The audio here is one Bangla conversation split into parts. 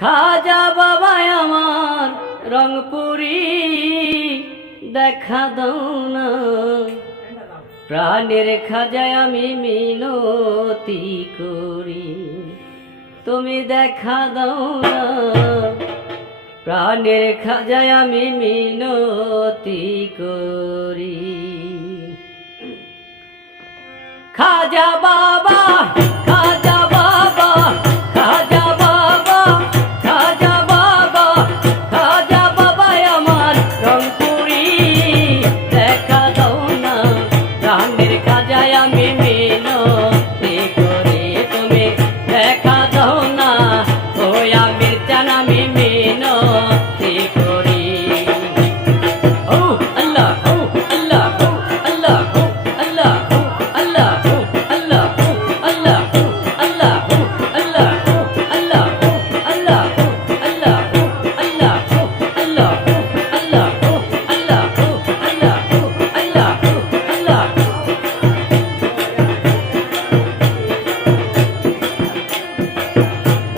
খাজা বাবা আমার রংপুরি দেখা দৌ না। প্রাণের খাজায় আমি মিনতি করি, তুমি দেখা দৌ না। প্রাণের খাজায় আমি মিনতি করি। খাজা বাবা, খাজা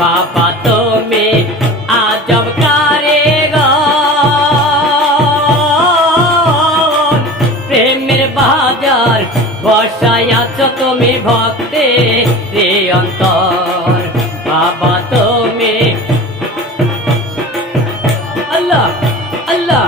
বাবা তুমি আজব কারে প্রেমের বাজার বসায় আছো তুমি ভক্তে রে অন্তর। বাবা তুমি আল্লাহ আল্লাহ।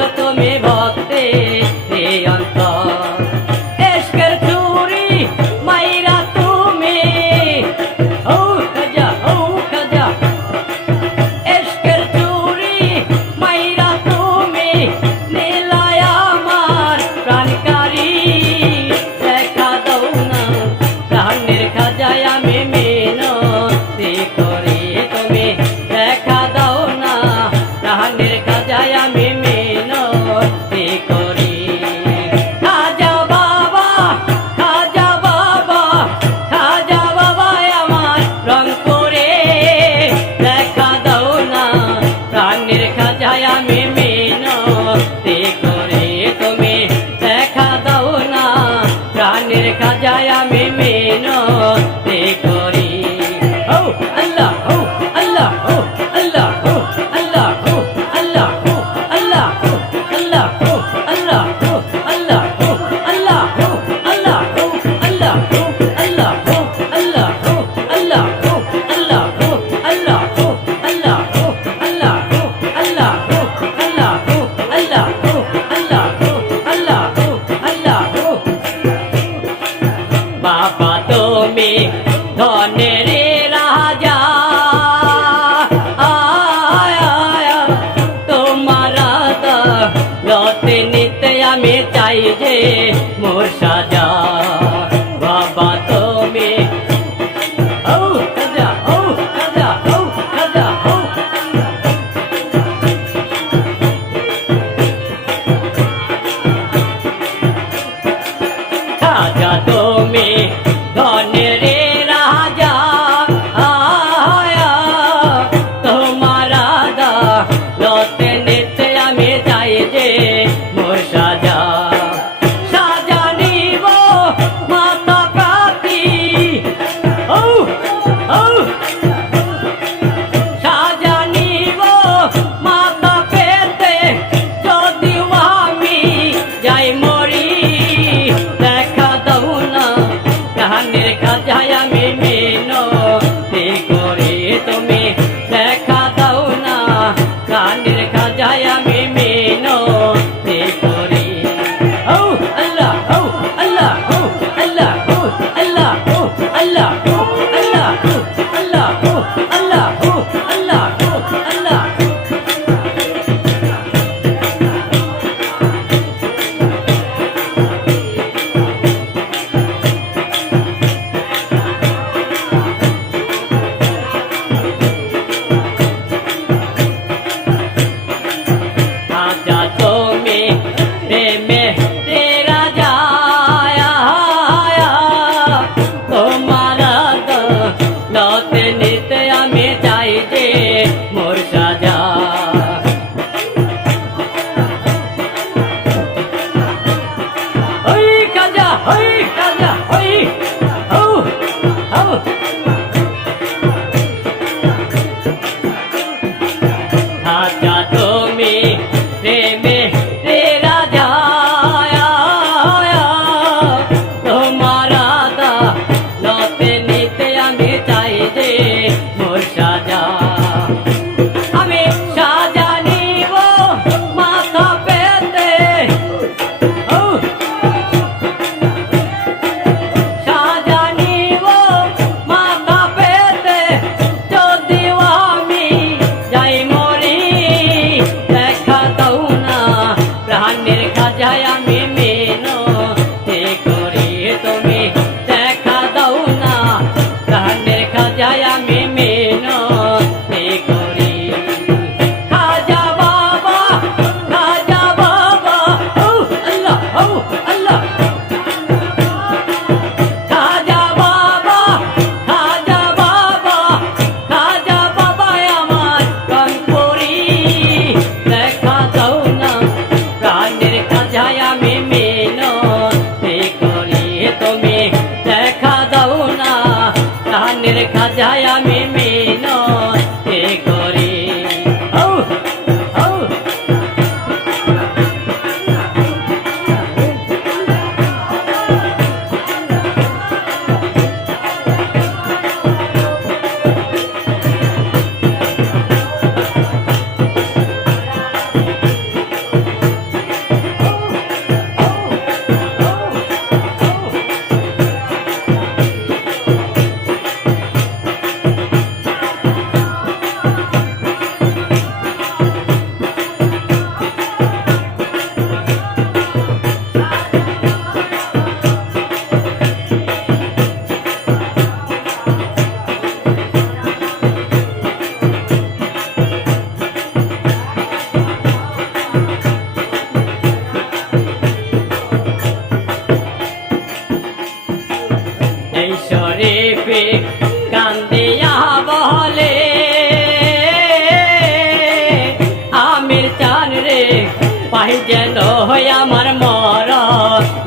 যত মেয়ে ধনের রাজা। তোমারা তো নিতে আমি চাই যে মোর সাজা।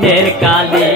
মরণের কালে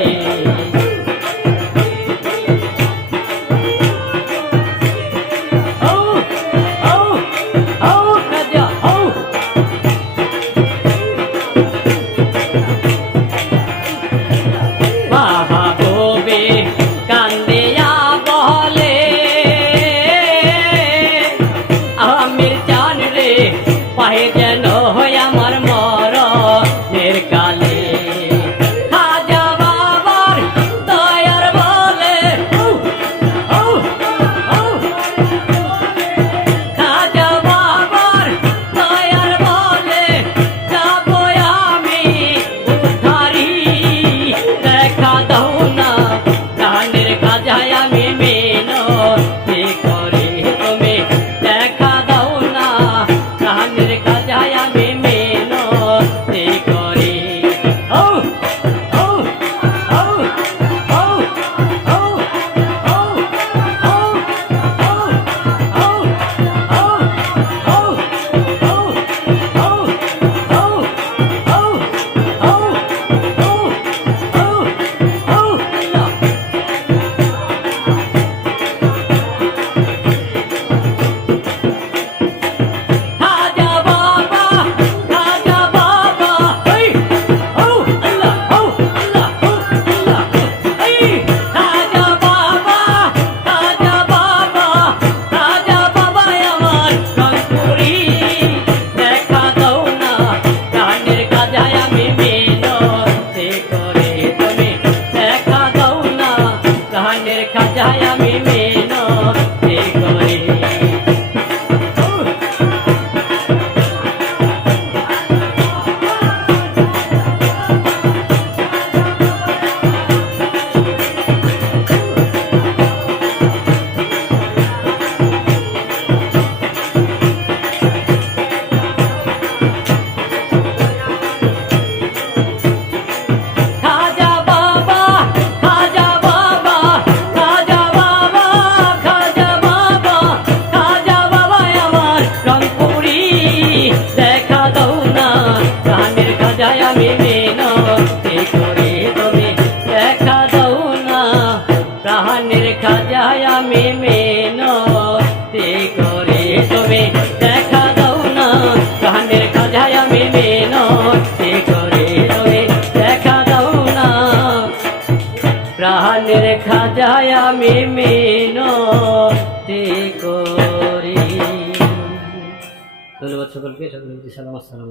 মিনতি করি। ধন্যবাদ সকলকে সকলকে সালাম আসসালাম